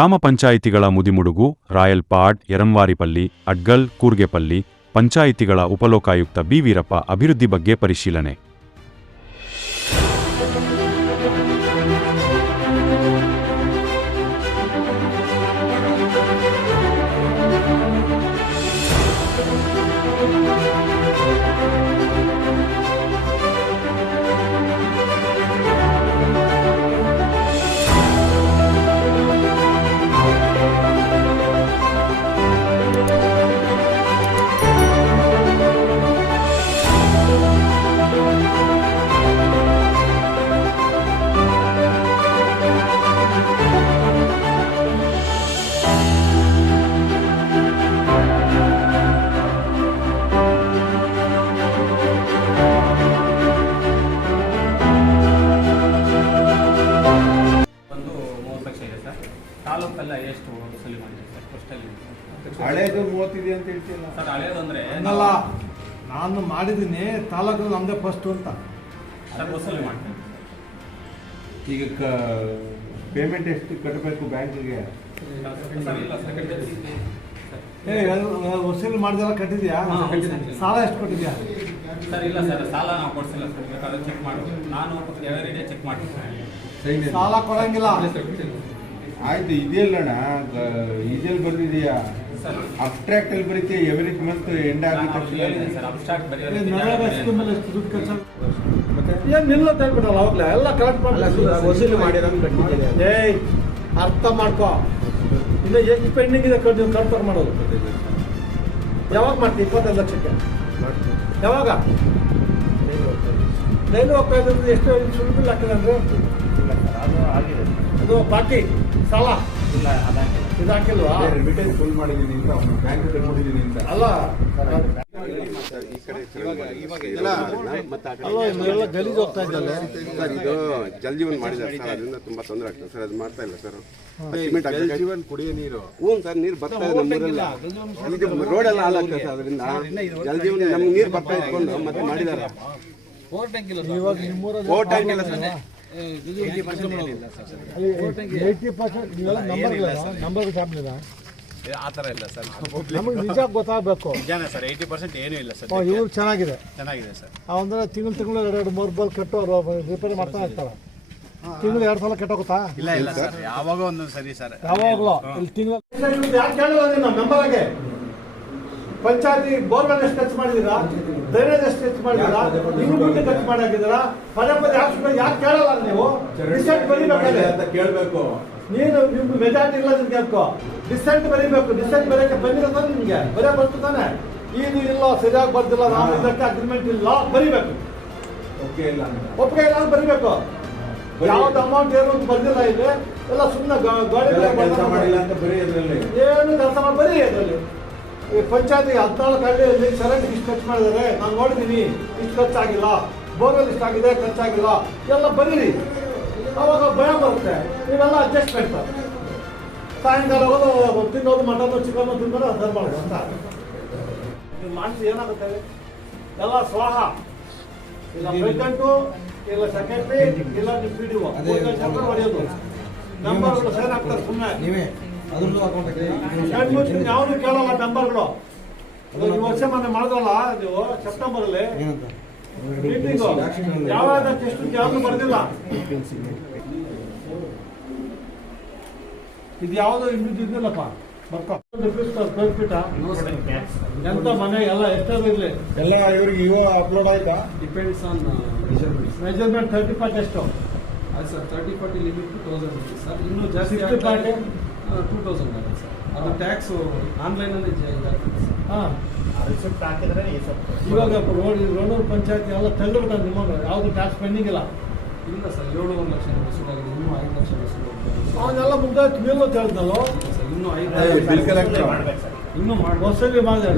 ಗ್ರಾಮ ಪಂಚಾಯಿತಿಗಳ ಮುದಿಮುಡುಗು ರಾಯಲ್ಪಾಡ್ ಎರಂವಾರಿಪಲ್ಲಿ ಅಡ್ಗಲ್ ಕೂರ್ಗೆಪಲ್ಲಿ ಪಂಚಾಯಿತಿಗಳ ಉಪಲೋಕಾಯುಕ್ತ ಬಿ ವೀರಪ್ಪ ಅಭಿವೃದ್ಧಿ ಬಗ್ಗೆ ಪರಿಶೀಲನೆ. ಹಳೇದು ಮೂವತ್ತಿದೆ ಅಂತ ಹೇಳ್ತಿಲ್ಲ ಸರ್ ಹಳೇದಂದ್ರೆ ಅನ್ನಲ್ಲ ನಾನು ಮಾಡಿದ್ದೀನಿ ತಾಲೂಕು ನಮ್ಮದೇ ಫಸ್ಟ್ ಅಂತ. ಸರ್ ವಸೂಲಿ ಮಾಡ್ತೀನಿ ಈಗ ಪೇಮೆಂಟ್ ಎಷ್ಟು ಕಟ್ಟಬೇಕು ಬ್ಯಾಂಕಿಗೆ? ಏ ವಸೂಲಿ ಮಾಡಿದೆಲ್ಲ ಕಟ್ಟಿದ್ಯಾ ಸಾಲ ಎಷ್ಟು ಕೊಟ್ಟಿದ್ಯಾ ಸರ್ ಇಲ್ಲ ಸರ್ ಸಾಲ ನಾವು ಕೊಡ್ಸಿಲ್ಲ ಸರ್ ಬೇಕಾದ್ರೆ ಚೆಕ್ ಮಾಡಿ ನಾನು ಎವರಿ ಡೇ ಚೆಕ್ ಮಾಡ್ತೀನಿ. ಸಾಲ ಕೊಡಂಗಿಲ್ಲ. ಆಯ್ತು ಇದೆಯಲ್ಲಣ್ಣ ಇದೆಲ್ಲಿ ಬಂದಿದೆಯಾ? ಅಬ್ಸ್ಟ್ರಾಕ್ಟ್ ಅಲ್ಲಿ ಬರೀತೀಯ ಎವ್ರಿ ಮಂತ್ ಎಂಡ್ ಆಗುತ್ತೆ ಅವಾಗಲೇ ಎಲ್ಲ ಕಲೆಕ್ಟ್ ಮಾಡಲ್ಲ ವಸೂಲಿ ಮಾಡಿರೋದು ಏಯ್ ಅರ್ಥ ಮಾಡ್ಕೋ. ಇಲ್ಲ ಎಷ್ಟು ಪೆಂಡಿಂಗ್ ಇದೆ ಕಟ್ ಕನ್ಫರ್ಮ್ ಮಾಡೋದು. ಯಾವಾಗ ಮಾಡ್ತೀವಿ ಇಪ್ಪತ್ತೈದು ಲಕ್ಷಕ್ಕೆ? ಯಾವಾಗ? ಡೈಲಿ ಹೋಗ್ತಾ ಇದ್ರೆ ಎಷ್ಟು ಸುಳ್ಳು ಹಾಕಿದ್ರೆ ಅದು ಬಾಕಿ ಸಾಲ? ಇಲ್ಲ ಇದು ಹಾಕಿಲ್ವಾ? ರಿಮಿಟೆನ್ಸ್ ಫುಲ್ ಮಾಡಿದ್ದೀನಿ ಅಂತ ಬ್ಯಾಂಕ್ ಕಟ್ಕೊಂಡಿದ್ದೀನಿ ಅಂತ. ಅಲ್ಲ ಗಲೀಜು ಹೋಗ್ತಾ ಇದ್ದಲ್ಲ ಸರ್ ಇದು ಜಲ್ ಜೀವನ್ ಮಾಡಿದ್ದಾರೆ. ಸರ್ ಅದರಿಂದ ತುಂಬಾ ತೊಂದರೆ ಆಗ್ತದೆ. ಸರ್ ಅದು ಮಾಡ್ತಾ ಇಲ್ಲ ಸರ್. ಸಿಮೆಂಟ್. ಜೀವನ್ ಕುಡಿಯೋ ನೀರು. ಹ್ಞೂ ಸರ್ ನೀರು ಬರ್ತಾ ಇದೆ ನಮ್ಮೂರೆಲ್ಲ ಇದು ರೋಡ್ ಎಲ್ಲ ಹಾಳಾಗ್ತದೆ ಸರ್ ಅದರಿಂದ ಜಲ್ ಜೀವನ್ ನಮ್ಗೆ ನೀರು ಬರ್ತಾ ಇಟ್ಕೊಂಡು ಮತ್ತೆ ಮಾಡಿದ್ದಾರೆ. ಇವಾಗ ನಿಮ್ಮೂರಲ್ಲಿ ಫೋರ್ ಟ್ಯಾಂಕ್ ಇಲ್ಲ. ಸರ್. ಏಯ್ಟಿ ಪರ್ಸೆಂಟ್ ನೀವೆಲ್ಲ ನಂಬರ್ ನಂಬರ್ ಫ್ಯಾಮಿಲಿನ ಆ ಥರ ಇಲ್ಲ ಸರ್. ನಮಗೆ ನಿಜ ಗೊತ್ತಾಗಬೇಕು. ನಿಜಾನೇ ಸರ್ ಏಯ್ಟಿ ಪರ್ಸೆಂಟ್ ಏನೂ ಇಲ್ಲ ಸರ್. ಇವ್ರು ಚೆನ್ನಾಗಿದೆ. ಚೆನ್ನಾಗಿದೆ ಸರ್. ಅವಂದ್ರೆ ತಿಂಗಳು ತಿಂಗಳು ಎರಡು ಎರಡು ಮೂರು ಬಾಲ್ ಕಟ್ಟು ಅವ್ರು ರಿಪೇರಿ ಮಾಡ್ತಾ ಇರ್ತಾರೆ. ತಿಂಗಳು ಎರಡು ಸಲ ಕೆಟ್ಟೋಗುತ್ತಾ? ಇಲ್ಲ ಇಲ್ಲ ಸರ್. ಯಾವಾಗ ಒಂದೊಂದು ಸರಿ ಸರ್. ಯಾವಾಗಲೂ? ಇಲ್ಲಿ ತಿಂಗಳು ಯಾಕೆ ಪಂಚಾಯತಿ ಬೋರ್ವೆಲ್ ಎಷ್ಟು ಖರ್ಚು ಮಾಡಿದ್ದೀರಾ? ಎಷ್ಟು ಖರ್ಚು ಮಾಡಿದ್ದೀರಾ ಇನ್ನು ಮುಂದೆ ಖರ್ಚು ಮಾಡಿ ಹಾಕಿದ್ದೀರಾ ಪದೇ ಪದೇ ಯಾಕೆ ಯಾಕೆ ಕೇಳಲ್ಲ ನೀವು? ಡಿಸೆಂಟ್ ಬರೀಬೇಕಾದ್ರೆ ಅಂತ ಕೇಳಬೇಕು. ನೀನು ನಿಮ್ಗೆ ಮೆಜಾರಿಟಿ ಇಲ್ಲ ನಿಮ್ಗೆ ಅನ್ಕೋ ಡಿಸೆಂಟ್ ಬರೀಬೇಕು. ಡಿಸೆಂಟ್ ಬರೆಯಕ್ಕೆ ಬಂದಿರೋದ ನಿಮ್ಗೆ. ಬರೆಯ ಬರ್ತು ತಾನೆ. ಇದು ಇಲ್ಲ ಸರಿಯಾಗಿ ಬರ್ತಿಲ್ಲ ನಾನು ಇದಕ್ಕೆ ಅಗ್ರಿಮೆಂಟ್ ಇಲ್ಲ ಬರೀಬೇಕು. ಓಕೆ ಇಲ್ಲ ಒಪ್ಪಿಗೆ ಇಲ್ಲ ಬರೀಬೇಕು. ಯಾವ್ದು ಅಮೌಂಟ್ ಏನು ಅಂತ ಬರ್ದಿಲ್ಲ ಇಲ್ಲಿ. ಎಲ್ಲ ಸುಮ್ಮನೆ ಗಾಡಿ ಕೆಲಸ ಮಾಡಿಲ್ಲ ಅಂತ ಬರೀ ಇದರಲ್ಲಿ. ಏನು ಕೆಲಸ ಮಾಡಿ ಬರೀ ಅದರಲ್ಲಿ ಈ ಪಂಚಾಯತಿ ಹದಿನಾಲ್ಕು ಹಳ್ಳಿಯಲ್ಲಿ ಕರೆಂಟ್ ಇಷ್ಟು ಖರ್ಚು ಮಾಡಿದ್ದಾರೆ. ನಾನು ನೋಡಿದ್ದೀನಿ ಇಷ್ಟು ಖರ್ಚಾಗಿಲ್ಲ. ಬೋರ್ವೆಲ್ ಇಷ್ಟಾಗಿದೆ ಖರ್ಚಾಗಿಲ್ಲ. ಎಲ್ಲ ಬರೀರಿ. ಅವಾಗ ಭಯ ಬರುತ್ತೆ. ನೀವೆಲ್ಲ ಅಡ್ಜಸ್ಟ್ಮೆಂಟ್ ಸಾಯಂಕಾಲ ಹೋಗೋದು ತಿನ್ನೋದು ಮಟನ್ ಚಿಕನ್ ತಿನ್ನೋದು ಅದನ್ನು ಮಾಡೋದು ಅಂತ. ನೀವು ಮಾಡಿಸಿ ಏನಾಗುತ್ತೆ? ಎಲ್ಲ ಸ್ವಾಹ. ಇಲ್ಲ ಪ್ರೆಸಿಡೆಂಟು ಇಲ್ಲ ಸೆಕ್ರೆಟರಿ ಇಲ್ಲ ನಿಮ್ಮ ಪಿ ಡಿ ಒ ಹೊಡೆಯೋದು. ನಂಬರ್ಗಳು ಸೈನ್ ಆಗ್ತಾರೆ ಸುಮ್ಮನೆ ನೀವೇ. ಅದ್ರದ್ದು ಗಂಡ್ಮಕ್ಳು ಯಾವ್ದು ಕೇಳಲ್ಲ ಮೆಂಬರ್ಗಳು ಈ ವರ್ಷ ಮೊನ್ನೆ ಮಾಡಿದ್ರಲ್ಲ ನೀವು ಸೆಪ್ಟೆಂಬರ್ ಅಲ್ಲಿ ಯಾವಾಗ ಎಷ್ಟು ಯಾವ್ದು ಬರ್ದಿಲ್ಲ. ಇದು ಯಾವ್ದು ಇದ್ದಿಲ್ಲಪ್ಪ. ಎಂತ ಮನೆ ಎಲ್ಲ ಎಷ್ಟಾದ್ರು ಇರ್ಲಿ. ಎಲ್ಲ ಇವ್ರಿಗೆ ಇವ ಅಪ್ಲೋಡ್ ಆಯ್ತಾ? Depends on measurement thirty part ಎಷ್ಟು ಅದು sir thirty forty limit two thousand rupees sir ಇನ್ನೂ ಜಾಸ್ತಿ ಟೂ ತೌಸಂಡ್ ಆಗುತ್ತೆ ಸರ್ ಅದು ಟ್ಯಾಕ್ಸು ಆನ್ಲೈನಲ್ಲಿ ಇದಾಗ್ತದೆ. ಸರ್ ಹಾ ಇವಾಗ ರೋಡ್ ರೋಡೂರು ಪಂಚಾಯತಿ ಎಲ್ಲ ತೆಗೆದುಬಿಟ್ಟ ನಿಮಗೆ ಯಾವ್ದು ಟ್ಯಾಕ್ಸ್ ಪೆಂಡಿಂಗ್ ಇಲ್ಲ. ಇಲ್ಲ ಸರ್ ಏಳುವರೆ ಲಕ್ಷ ವಸೂಲಾಗಿದೆ ಇನ್ನೂ ಐದು ಲಕ್ಷ ವಸೂಲಾಗಿದೆ. ಅವನ್ನೆಲ್ಲ ಮುಗ್ದಾಯ್ತು ಮೇಲೂ ತಿಳಿದ್ನಲ್ಲೋ ಸರ್ ಇನ್ನೂ ಐದು ಇನ್ನೂ ಮಾಡ್ಬೋದು ವಸೂಲಿ ಮಾಡಿದೆ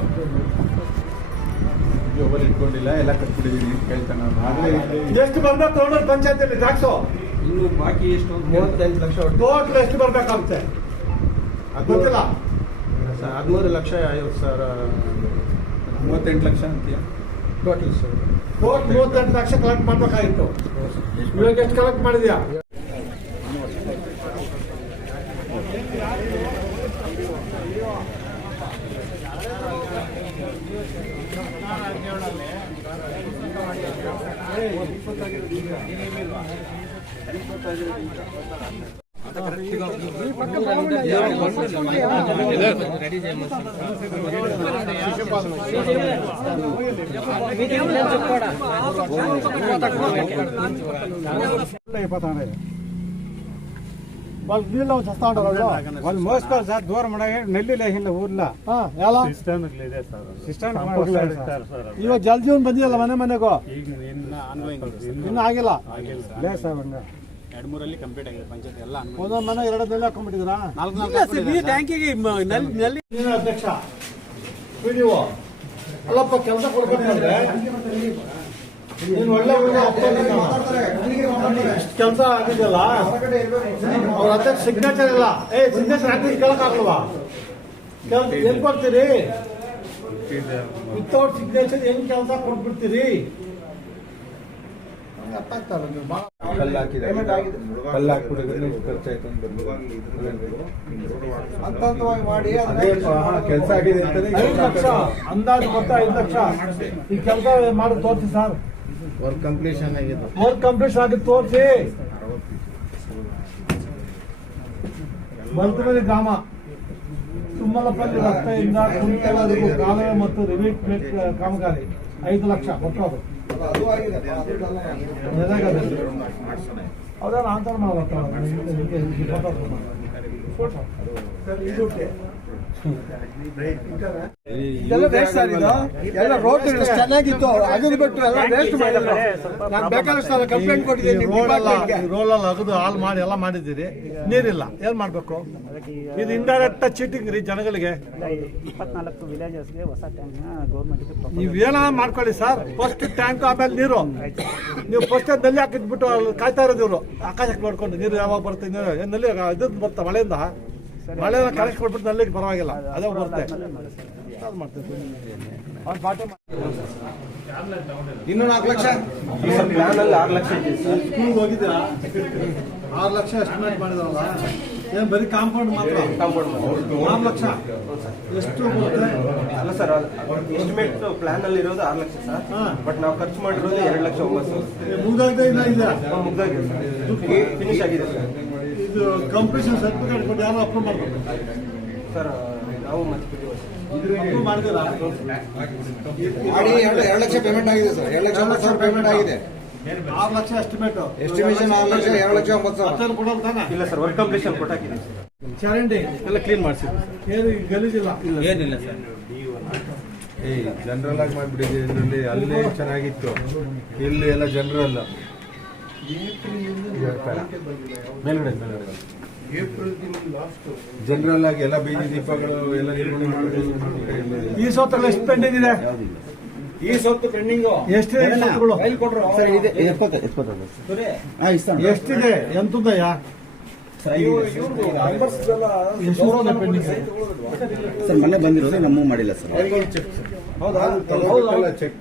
ಇಟ್ಕೊಂಡಿಲ್ಲ ಎಲ್ಲ ಕಟ್ಬಿಟ್ಟಿದೀನಿ ಅಂತ ಕೇಳ್ತಾನೆ ಎಷ್ಟು ಬರ್ಬೇಕು ತಗೊಂಡ್ರೆ ಪಂಚಾಯತಿಯಲ್ಲಿ ಟ್ಯಾಕ್ಸು ಇನ್ನೂ ಬಾಕಿ ಎಷ್ಟು ಅಂತ ಮೂವತ್ತೈದು ಲಕ್ಷ ಟೋಟಲ್ ಎಷ್ಟು ಬರ್ಬೇಕಾಗುತ್ತೆ. ಗೊತ್ತಿಲ್ಲ. ಹದಿಮೂರು ಲಕ್ಷ ಐವತ್ತು ಸಾವಿರ ಮೂವತ್ತೆಂಟು ಲಕ್ಷ ಅಂತೀಯ? ಟೋಟಲ್ ಸರ್ ಟೋಟಲ್ ಮೂವತ್ತೆಂಟು ಲಕ್ಷ ಕಲೆಕ್ಟ್ ಮಾಡಬೇಕಾಗಿತ್ತು. ಇವಾಗ ಎಷ್ಟು ಕಲೆಕ್ಟ್ ಮಾಡಿದ್ಯಾ? ಇಪ್ಪತ್ತಾಗಿರೋದು ಈಗ ಇಪ್ಪತ್ತಾಗಿರೋದು వాళ్ళు నీళ్ళు చేస్తా ఉంటారు వాళ్ళు వాళ్ళు మోసుకోవాలి సార్ దూరం ఉండగా నెల్లి లేకుండా ఊర్లో ಹಾ, ಎಲ್ಲ ಸಿಸ್ಟಮ್ ಇವಾಗ ಜಲ್ ಜೀವನ್ ಬಂದಿಲ್ಲ ಮನೆ ಮನೆಗೂ ಇನ್ನು ಆಗಿಲ್ಲ లేదు సార్ ಹಂಗ ಎರಡು ಮೂರಲ್ಲಿ ಕಂಪ್ಲೀಟ್ ಆಗಿದೆ ಪಂಚಾಯತ್ ಎಲ್ಲ ಮನೆ ಎರಡು ನೆಲೆ ಹಾಕೊಂಡ್ಬಿಟ್ಟಿದ್ರಾ ನಾಲ್ಕು ನಾಲ್ಕು ಟ್ಯಾಂಕಿಗೆ ನಲ್ಲಿ ನೀನು ಅಧ್ಯಕ್ಷ? ವಿಡಿಯೋ ಅಲ್ಲಪ್ಪ ಕೆಲಸ ಕೊಡ್ಕೊಂಡ್ರೆ ನೀನು ಒಳ್ಳೆ ಒಳ್ಳೆ ಕೆಲಸ ಆಗಿದೆಯಲ್ಲ? ಅವ್ರ ಅಧ್ಯಕ್ಷ ಸಿಗ್ನೇಚರ್ ಇಲ್ಲ. ಏ ಸಿಗ್ನೇಚರ್ ಹಾಕಿ ಕೇಳಕ್ಕಾಗಲ್ವಾ? ಏನ್ ಕೊಡ್ತೀರಿ? ವಿತೌಟ್ ಸಿಗ್ನೇಚರ್ ಹೆಂಗ್ ಕೆಲಸ ಕೊಟ್ಬಿಡ್ತೀರಿ? ಅರ್ಥ ಆಗ್ತಾ ಇಲ್ಲ ನೀವು ಭಾಳ ಕಲ್ಲು ಹಾಕಿದೆ ಕಲ್ಲು ಹಾಕ್ಬಿಟ್ಟಿದ್ರೆ ಖರ್ಚಾಯ್ತು ಹಂತವಾಗಿ ಮಾಡಿ ಕೆಲಸ ಆಗಿದೆ ಅಂತಾನೆ ಐದು ಲಕ್ಷ ಅಂದಾಜು ಐದು ಲಕ್ಷ. ಈ ಕೆಲಸ ಮಾಡಿ ತೋರಿಸಿ ಸರ್. ವರ್ಕ್ ಕಂಪ್ಲೀಷನ್ ಆಗಿದೆ ವರ್ಕ್ ಕಂಪ್ಲೀಟ್ ಆಗಿ ತೋರಿಸಿ. ಗ್ರಾಮ. ತುಮ್ಮಲಪಲ್ಲಿ ರಸ್ತೆಯಿಂದ ಕಾಲುವೆ ಮತ್ತು ರಿವೀಟ್ ಕಾಮಗಾರಿ. ಐದು ಲಕ್ಷ ಕೊಟ್ಟರು ಅದೇನು ಆನ್ಸರ್ ಇದೆಲ್ಲ ವೇಸ್ಟ್ ಸರ್ ಇದು ಎಲ್ಲ ರೋಡ್ ಚೆನ್ನಾಗಿತ್ತು. ಅದನ್ನ ಬಿಟ್ಟು ಎಲ್ಲ ವೇಸ್ಟ್ ಮಾಡಿಲ್ಲ ನಾನು ಬೇಕಾದಷ್ಟು ಕಂಪ್ಲೇಂಟ್ ಕೊಟ್ಟಿದ್ದೀನಿ ರೋಲಲ್ಲಿ ಅಗದು ಹಾಲ್ ಮಾಡಿ ಎಲ್ಲ ಮಾಡಿದ್ದೀರಿ. ನೀರಿಲ್ಲ. ಏನ್ ಮಾಡ್ಬೇಕು? ಇದು ಇಂಡೈರೆಕ್ಟ್ ಚೀಟಿಂಗ್ ರೀ ಜನಗಳಿಗೆ. ಇಪ್ಪತ್ನಾಲ್ಕು ವಿಲೇಜಸ್ಗೆ ಹೊಸ ಮಾಡ್ಕೊಳ್ಳಿ ಸರ್? ಫಸ್ಟ್ ಟ್ಯಾಂಕ್ ಆಮೇಲೆ ನೀರು. ನೀವು ಫಸ್ಟ್ನಲ್ಲಿ ಹಾಕಿದ್ಬಿಟ್ಟು ಕಾಯ್ತಾ ಇರೋದು ಇವರು. ಆಕಾಶಕ್ಕೆ ನೋಡ್ಕೊಂಡು ನೀರು ಯಾವಾಗ ಬರುತ್ತೆ ನೀರು ಏನ್ನಲ್ಲಿ ಇದ್ ಬರ್ತಾ ಮಳೆಯಿಂದ? ಮಳೆಯಿಂದ ಕರೆಕ್ಟ್ ಕೊಟ್ಬಿಟ್ಟು ನಲ್ಲಿ ಪರವಾಗಿಲ್ಲ. ಅದೇ ಬರುತ್ತೆ. ಇನ್ನು ನಾಲ್ಕು ಲಕ್ಷ? ಪ್ಲಾನ್ ಅಲ್ಲಿ ಆರು ಲಕ್ಷ ಇದೆ ಸರ್ ಸ್ಕೂಲ್ಗೆ ಹೋಗಿದ್ದೀರಾ? ಆರು ಲಕ್ಷ ಎಸ್ಟಿಮೇಟ್ ಮಾಡಿದಾರಲ್ಲ. ಏನ್ ಬರೀ ಕಾಂಪೌಂಡ್ ಮಾತ್ರ. ಆರು ಲಕ್ಷ. ಎಷ್ಟು ಬರುತ್ತೆ ಅಲ್ಲ ಸರ್ ಎಸ್ಟಿಮೇಟ್ ಪ್ಲಾನ್ ಅಲ್ಲಿ ಇರೋದು ಆರು ಲಕ್ಷ ಸರ್. ಹಾ. ಬಟ್ ನಾವು ಖರ್ಚು ಮಾಡಿರೋದು ಎರಡು ಲಕ್ಷ ಒಂಬತ್ತು ಮುಗ್ದಾಗಿದೆ ಇಲ್ಲ ಇಲ್ಲ ಮುಗ್ದಾಗಿದೆ ಸರ್. ಫಿನಿಶ್ ಆಗಿದೆ ಸರ್. ಇದು ಕಂಪ್ಲೀಷನ್ ಸರ್ಟಿಫಿಕೇಟ್ ಕೊಟ್ಟು ಯಾರು ಅಪ್ರೂವ್ ಮಾಡ್ಬೇಕು? ಸರ್ ನಾವು ಮತ್ತೆ ಮಾಡಿದಿರಾ ಮಾಡಿ ಎರಡು ಎರಡು ಲಕ್ಷ ಪೇಮೆಂಟ್ ಆಗಿದೆ ಸರ್. ಎರಡು ಲಕ್ಷ ಪೇಮೆಂಟ್ ಆಗಿದೆ. ಆರು ಲಕ್ಷ ಎಸ್ಟಿಮೇಟ್ ಎಸ್ಟಿಮೇಷನ್ ಆರು ಲಕ್ಷ ಎರಡು ಲಕ್ಷ ಒಂಬತ್ತು ಸಾವಿರ. ಹತ್ತನ್ನು ತಾನೆ? ಇಲ್ಲ ಸರ್ ವರ್ಕ್ ಕಂಪ್ಲೀಷನ್ ಕೊಟ್ಟಾಕಿದೆ ಸರ್. ಚರಂಡಿ ಎಲ್ಲ ಕ್ಲೀನ್ ಮಾಡಿಸಿದ್ವಿ ಏನು ಗಲೀಜಿಲ್ಲ? ಏನಿಲ್ಲ ಸರ್. ಏ ಜನರಲ್ ಆಗಿ ಮಾಡ್ಬಿಟ್ಟಿದೆ ಇದರಲ್ಲಿ ಅಲ್ಲೇ ಚೆನ್ನಾಗಿತ್ತು. ಇಲ್ಲಿ ಎಲ್ಲ ಜನರಲ್ ಮೇಲ್ಗಡೆ ಮೇಲ್ಗಡೆ. ಜನರಲ್ ಆಗಿ ಎಲ್ಲ ಬೀದಿ ದೀಪಗಳು ಎಲ್ಲ ನಿರ್ಮಾಣ ಮಾಡಿದ್ರು. ಈ ಸೋತ್ರ ಎಷ್ಟು ಪೆಂಡಿಂಗ್ ಇದೆ? ಈ ಸೊತ್ತು ಪೆಂಡಿಂಗ್ ಎಷ್ಟಿದೆ ಈ ಸೊತ್ತುಗಳು? ಎಷ್ಟಿದೆ? ಎಂತದಯ್ಯ? ಎಷ್ಟು ಸರ್ ಮೊನ್ನೆ ಬಂದಿರೋದು ನಮ್ಮೂ ಮಾಡಿಲ್ಲ ಸರ್. ಚೆಕ್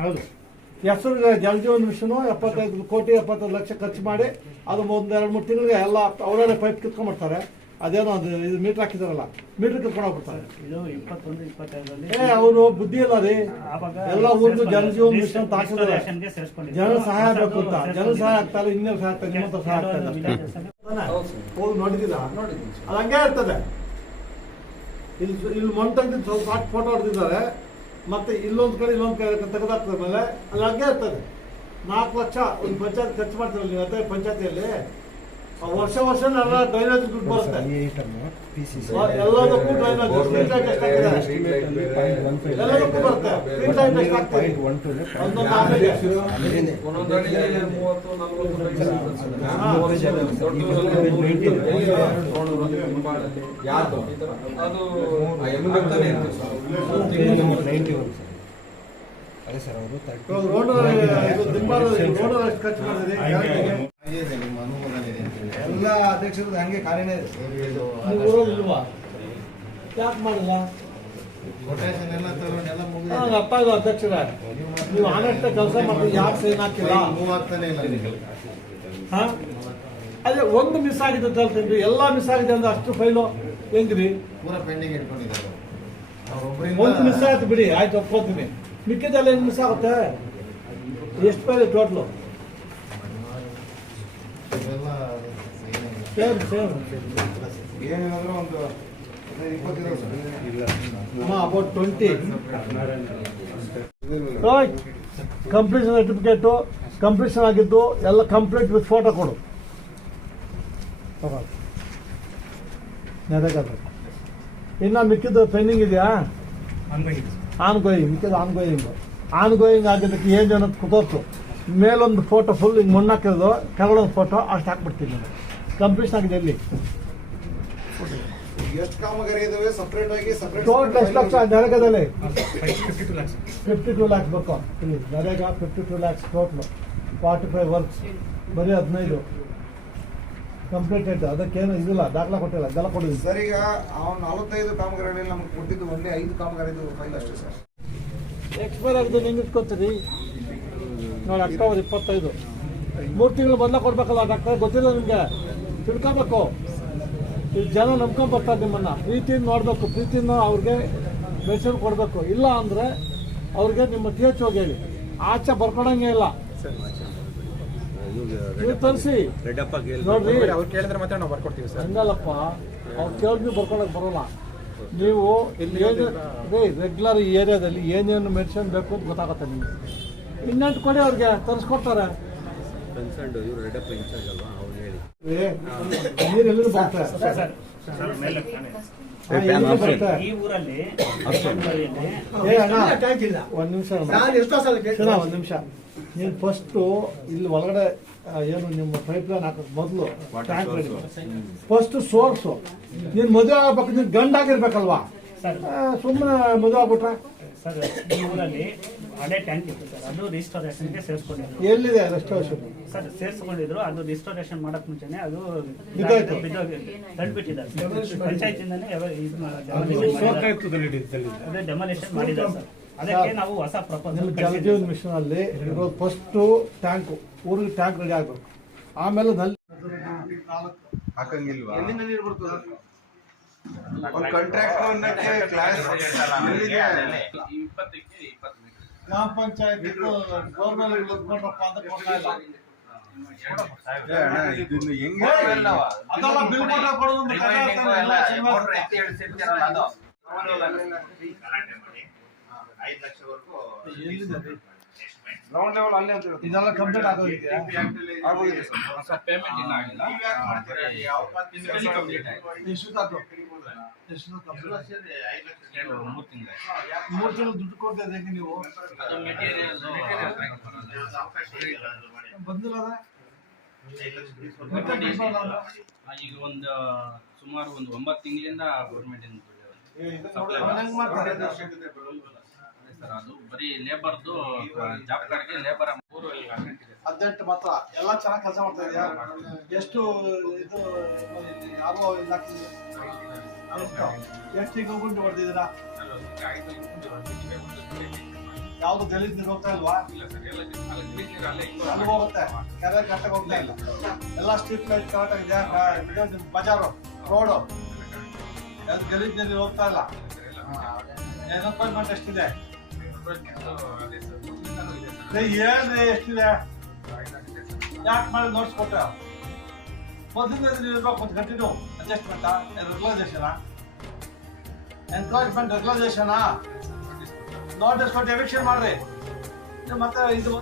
ಹೌದು. ಹೆಸರು ಜಲಜೀವನ್ ಮಿಷನ್ ಎಪ್ಪತ್ತೈದು ಕೋಟಿ ಎಪ್ಪತ್ತೈದು ಲಕ್ಷ ಖರ್ಚು ಮಾಡಿ ಅದು ಒಂದ್ ಎರಡು ಮೂರು ತಿಂಗಳಿಗೆ ಎಲ್ಲ ಅವರೇ ಪೈಪ್ ಕಿತ್ಕೊಂಡ್ಬಿಡ್ತಾರೆ. ಅದೇನೋ ಅದು ಇದು ಮೀಟರ್ ಹಾಕಿದಾರಲ್ಲ ಮೀಟರ್ ಕಿತ್ಕೊಂಡು ಹೋಗ್ಬಿಡ್ತಾರೆ. ಇದು ಇಪ್ಪತ್ತೊಂದು ಇಪ್ಪತ್ತೈದರಲ್ಲಿ ಏ ಅವರು ಬುದ್ಧಿ ಇಲ್ಲ ರೀ. ಎಲ್ಲ ಎಲ್ಲ ಊರ್ದು ಜಲಜೀವನ್ ಮಿಷನ್ ಅಂತ ಹಾಕಿದ್ದಾರೆ ಜನ ಸಹಾಯ ಬೇಕು ಅಂತ. ಜನ ಸಹಾಯ ಆಗ್ತಾರೆ ಇನ್ನೇನು ಸಹಾಯ ಆಗ್ತಾರೆ ನಿಮ್ಮಂತ ಸಹಾಯ ಆಗ್ತಾ ಇಲ್ಲ ಅದಂಗೆ ಅಲ್ಲಿ ಹೋಗಿ ನೋಡಿದ್ದೀರಾ? ಅದು ಹಂಗೆ ಇರ್ತದೆ. ಇಲ್ಲಿ ಇಲ್ಲಿ ಮಣ್ಣು ತೆಗೆದು ಸ್ವಲ್ಪ ಫೋಟೋ ಹೊಡೆದಿದ್ದಾರೆ. ಮತ್ತೆ ಇಲ್ಲೊಂದು ಕಡೆ ಇಲ್ಲೊಂದು ಕಡೆ ತೆಗೆದಾಕ್ತದ ಮೇಲೆ, ಅಲ್ಲಿ ಹಂಗೆ ಇರ್ತದೆ. ನಾಲ್ಕು ಲಕ್ಷ ಒಂದು ಪಂಚಾಯತ್ ಖರ್ಚು ಮಾಡ್ತೀರಲ್ಲ ನೀವು ಅದೇ ಪಂಚಾಯತಿಯಲ್ಲಿ? ವರ್ಷ ವರ್ಷ ನನ್ನ ಡ್ರೈನೇಜ್ ದುಡ್ಡು ಬರುತ್ತೆ. ಎಲ್ಲದಕ್ಕೂ ಎಷ್ಟಾಗಿದೆ ಎಲ್ಲದಕ್ಕೂ ಬರುತ್ತೆ. ಸ್ಟ್ರೀಟ್ ಲೈಟ್ ಎಷ್ಟಾಗ್ತದೆ? ಸರ್ ಇವಾಗ ರೋಡ್ ಖರ್ಚು ಮಾಡಿದ್ರಿ? ಎಲ್ಲ ಅಧ್ಯಕ್ಷರು ಹಂಗೆ ಕಾರ್ಯನೇ ಇಲ್ವಾ ಯಾಕೆ ಮಾಡಿಲ್ಲ? ಕೊಟೇಶನ್ ಎಲ್ಲ ತಗೊಂಡು ಎಲ್ಲ ಮುಗಿದು ಅರ್ಥ ಆಗೋ ಅಧ್ಯಕ್ಷರ ನೀವು ಆನೆಸ್ಟ್ ಕೆಲಸ ಮಾಡಿದ್ರೆ ಯಾಕೆ ಸೈನ್ ಹಾಕಿಲ್ಲ? ಮೂವಾಗ್ತಾನೆ ಇಲ್ಲ ಹಾ? ಅದೇ ಒಂದು ಮಿಸ್ ಆಗಿದೆ ಅಂತ ಹೇಳ್ತೀನಿ. ಎಲ್ಲ ಮಿಸ್ ಆಗಿದೆ ಅಂದ್ರೆ ಅಷ್ಟು ಫೈಲು ಹೆಂಗ್ರಿ? ಪೂರ ಪೆಂಡಿಂಗ್ ಇಟ್ಕೊಂಡಿದ್ದಾರೆ. ಒಂದು ಮಿಸ್ ಆಯ್ತು ಬಿಡಿ ಆಯ್ತು ಒಪ್ಕೋತೀನಿ. ಮಿಕ್ಕಿದೆಲ್ಲ ಏನು ಮಿಸ್ ಆಗುತ್ತೆ? ಎಷ್ಟು ಫೈಲ್ ಟೋಟ್ಲು ಸೇಮ್ ಏನೇನಾದ್ರೂ ಒಂದು about twenty completion certificate completion ಆಗಿದ್ದು ಎಲ್ಲ ಕಂಪ್ಲೀಟ್ ವಿತ್ ಫೋಟೋ ಕೊಡು. ತಗೋ. ಇನ್ನು ಮಿಕ್ಕಿದ್ದು ಪೆಂಡಿಂಗ್ ಇದೆಯಾ? ಆನ್ ಗೋಯಿಂಗ್ ಮಿಕ್ಕಿದ್ದು ಆನ್ ಗೋಯಿಂಗ್ ಆನ್ ಗೋಯಿಂಗ್ ಆಗಿದ್ದಕ್ಕೆ ಏನು ಅನ್ನೋದು ಕುತೋರ್ತು ಮೇಲೊಂದು ಫೋಟೋ ಫುಲ್ ಹಿಂಗೆ ಮಣ್ಣಾಕಿರೋದು ಕೆಳಗೊಂದು ಫೋಟೋ ಅಷ್ಟು ಹಾಕ್ಬಿಡ್ತೀನಿ ನಾನು. ಕಂಪ್ಲೀಷನ್ ಆಗಿದೆ ಇಲ್ಲಿ. ಎಷ್ಟು ಕಾಮಗಾರಿ ಇದಾವೆ? ಸಪ್ರೇಟ್ ಆಗಿ ಸಪ್ರೇಟ್ ಟೋಟಲ್ ಎಷ್ಟು ಲಕ್ಷ? ನರೇಗಾದಲ್ಲಿ ಫಿಫ್ಟಿ ಟೂ ಲ್ಯಾಕ್ಸ್ ಬೇಕು ಇಲ್ಲಿ NREGA fifty two lakhs total forty five works ಬರೀ ಹದಿನೈದು. ಕಂಪ್ಲೀಟೆಡ್ ಅದಕ್ಕೇನು ಇದಿಲ್ಲ. ದಾಖಲೆ ಕೊಟ್ಟಿಲ್ಲ. ಅದೆಲ್ಲ ಕೊಟ್ಟಿದ್ದೀನಿ. ಸರ್ ಈಗ ಅವ್ನು ನಲವತ್ತೈದು ಕಾಮಗಾರಿಯಲ್ಲಿ ನಮ್ಗೆ ಕೊಟ್ಟಿದ್ದು ಒಂದೇ ಐದು ಕಾಮಗಾರಿದು ಫೈಲ್ ಅಷ್ಟೇ ಸರ್. ಎಕ್ಸ್ಪೈರ್ ಆಗಿದೆ. ಹೆಂಗೆ ಇಟ್ಕೊತೀರಿ? ನೋಡಿ ಅಕ್ಟೋಬರ್ ಇಪ್ಪತ್ತೈದು. ಮೂರು ತಿಂಗಳು ಬಂದ ಕೊಡ್ಬೇಕಲ್ಲ ಡಾಕ್ಟರ್? ಗೊತ್ತಿಲ್ಲ ನಿಮಗೆ. ತಿಳ್ಕೊಬೇಕು. ಈ ಜನ ನಂಬ್ಕೊಂಡ್ ಬರ್ತಾರೆ ನಿಮ್ಮನ್ನ. ಪ್ರೀತಿಯಿಂದ ನೋಡಬೇಕು ಪ್ರೀತಿಯಿಂದ ಅವ್ರಿಗೆ ಮೆಡಿಸಿನ್ ಕೊಡಬೇಕು. ಇಲ್ಲ ಅಂದರೆ ಅವ್ರಿಗೆ ನಿಮ್ಮ ಟಿ ಎಚ್ ಹೋಗಿ ಹೇಳಿ. ಆಚೆ ಬರ್ಕೊಡಂಗೆ ಇಲ್ಲ. ನೀವು ತರಿಸಿ. ನೋಡ್ರಿ. ಅವ್ರು ಕೇಳಿದ್ರೆ ಮತ್ತೆ ನಾವು ಬರ್ಕೊಡ್ತೀವಿ ಸರ್ ಹಂಗಲ್ಲಪ್ಪ ಅವ್ರು ಕೇಳಿದ್ವಿ ಬರ್ಕೊಳಕ್ಕೆ ಬರೋಲ್ಲ ನೀವು ರೆಗ್ಯುಲರ್ ಈ ಏರಿಯಾದಲ್ಲಿ ಏನೇನು ಮೆಡಿಸಿನ್ ಬೇಕು ಅಂತ ಗೊತ್ತಾಗುತ್ತೆ ನಿಮಗೆ. ಇನ್ನೆಂಟು ಕೊಡಿ ಅವ್ರಿಗೆ ತರಿಸ್ಕೊಡ್ತಾರೆ. ಕನ್ಸರ್ಡ್ ಇವರು ರೆಡಪ್ಪ ಇನ್ಚಾರ್ಜ್ ಹಾ, ಎಲ್ಲಿಂದ ಬರುತ್ತೆ? ಈ ಊರಲ್ಲಿ ಏ ಅಣ್ಣ, ಒಂದ್ ನಿಮಿಷ. ಒಂದ್ ನಿಮಿಷ. ನೀನ್ ಫಸ್ಟ್ ಇಲ್ಲಿ ಒಳಗಡೆ ಏನು ನಿಮ್ಮ ಪೈಪ್ ಲೈನ್ ಹಾಕೋದು ಮೊದಲು. ಟ್ಯಾಂಕ್ ಫಸ್ಟ್ ಸೋರ್ಸು ನೀನ್ ಮದುವೆ ಆಗ್ಬೇಕು ನೀನ್ ಗಂಡಾಗಿರ್ಬೇಕಲ್ವಾ? ಸರ್. ಸುಮ್ಮನೆ ಮದುವೆ ಆಗ್ಬಿಟ್ರೆ? ಸರ್ ಈ ಊರಲ್ಲಿ ಹಳೆ ಟ್ಯಾಂಕ್ ಇತ್ತು ಸರ್ ಅದು ರಿಸ್ಟೋರೇಷನ್ಗೆ ಸೇರಿಸ್ಕೊಂಡಿದ್ರು. ಎಲ್ಲಿದೆ ರೆಸ್ಟೋರೇಷನ್ ಸರ್ ಸೇರಿಸ್ಕೊಂಡಿದ್ರು. ಅದು ರಿಸ್ಟೋರೇಷನ್ ಮಾಡಕ್ ಮುಂಚೆನೆ ಅದು ಸರ್ ಪಂಚಾಯತಿಂದಾನೆ ಇದು. ಅದೇ ಡೆಮಾಲಿಷನ್ ಮಾಡಿದ್ದಾರೆ. ಸರ್ ಅದಕ್ಕೆ ನಾವು ಹೊಸ ಪ್ರಪೋಸಲ್ ಜಲಜೀವನ್ ಮಿಷನ್ ಅಲ್ಲಿ ಇರೋದು ಫಸ್ಟ್ ಟ್ಯಾಂಕ್ ಊರಿಗೆ ಟ್ಯಾಂಕ್ ರೆಡಿ ಆಗ್ಬೇಕು. ಆಮೇಲೆ ನಲ್ಲಿ ಹಾಕಂಗಿಲ್ವಾ? ಒಂದು ಕಾಂಟ್ರಾಕ್ಟ್ ಕ್ಲಾಸ್ ಗ್ರಾಮ ಪಂಚಾಯತ್ ಗೌರ್ಮೆಂಟ್ ಒಪ್ಕೊಂಡ್ರಪ್ಪ ಅಂತ ಕೊಡ್ತಾ ಇಲ್ಲ. ಇದನ್ನು ಹೆಂಗೆ ಅದೆಲ್ಲ ಬಿಲ್ ಕೊಟ್ಟ ಕೊಡೋದು ಗ್ರೌಂಡ್ ಲೆವೆಲ್ ಅಲ್ಲೇ ಅಂತ ಇರುತ್ತೆ. ಇದೆಲ್ಲ ಕಂಪ್ಲೀಟ್ ಆಗೋಗಿದೆಯಾ ಆಗೋಗಿದೆ ಸರ್. ಪೇಮೆಂಟ್ ಇನ್ನೂ ಆಗಿಲ್ಲ. ಫಿಸಿಕಲಿ ಕಂಪ್ಲೀಟ್ ಆಯ್ತು. ಎಷ್ಟೊತ್ತಾಯ್ತು? ಎಷ್ಟೊತ್ತು ಕಂಪ್ಲೀಟ್? ಮೂರು ತಿಂಗಳು ಮೂರು ತಿಂಗಳು ದುಡ್ಡು ಕೊಡ್ತಾ ನೀವು? ಅದು ಮೆಟೀರಿಯಲ್ ಬಂದಿಲ್ಲ ಅದೇ? ಈಗ ಒಂದು ಸುಮಾರು ಒಂದು ಒಂಬತ್ತು ತಿಂಗಳಿಂದ ಗೌರ್ಮೆಂಟ್ ಸಪ್ಲೈ ಹೆಂಗ್ ಮಾಡ್ತಾರೆ? ಸರ್ ಅದು ಬರೀ ಲೇಬರ್ದು ಜಾಬ್ ಕಾರ್ಡ್ಗೆ ಲೇಬರ್ ಮೂರು ಹದಿನೆಂಟು ಮಾತ್ರ. ಎಲ್ಲ ಚೆನ್ನಾಗಿ ಕೆಲಸ ಮಾಡ್ತಾ ಇದೆಯಾ? ಎಷ್ಟು ಇದು ಯಾರು ಎಷ್ಟು ಈಗ ಗುಂಡು ಹೊಡೆದಿದ್ದೀರಾ ಯಾವ್ದು ಗಲೀಜ್ ನೀರು ಹೋಗ್ತಾ ಇಲ್ವಾ? ಅಲ್ಲಿ ಹೋಗುತ್ತೆ. ಕೆರೆ ಕಟ್ಟಕ್ಕೆ ಹೋಗ್ತಾ ಇಲ್ಲ. ಎಲ್ಲ ಸ್ಟ್ರೀಟ್ ಲೈಟ್ ಕರೆಕ್ಟ್ ಆಗಿದೆ. ಇದು ಬಜಾರು ರೋಡು. ಯಾವ್ದು ಗಲೀಜ್ ನೀರು ಹೋಗ್ತಾ ಇಲ್ಲ. ಏನಪ್ಪ ಎಷ್ಟಿದೆ? ಹೇಳ್ರಿ ಎಷ್ಟಿದೆ ಯಾಕೆ ಮಾಡಿ ನೋಡ್ಸ್ಕೊಟ್ಟ ಮೊದಲಿಂದ ನೀವು ಇರ್ಬೇಕು ಒಂದು continue adjustment regularisation encroachment regularisation notice ಕೊಟ್ಟು ಎವಿಕ್ಷನ್ ಮಾಡ್ರಿ ಮತ್ತೆ ಇದು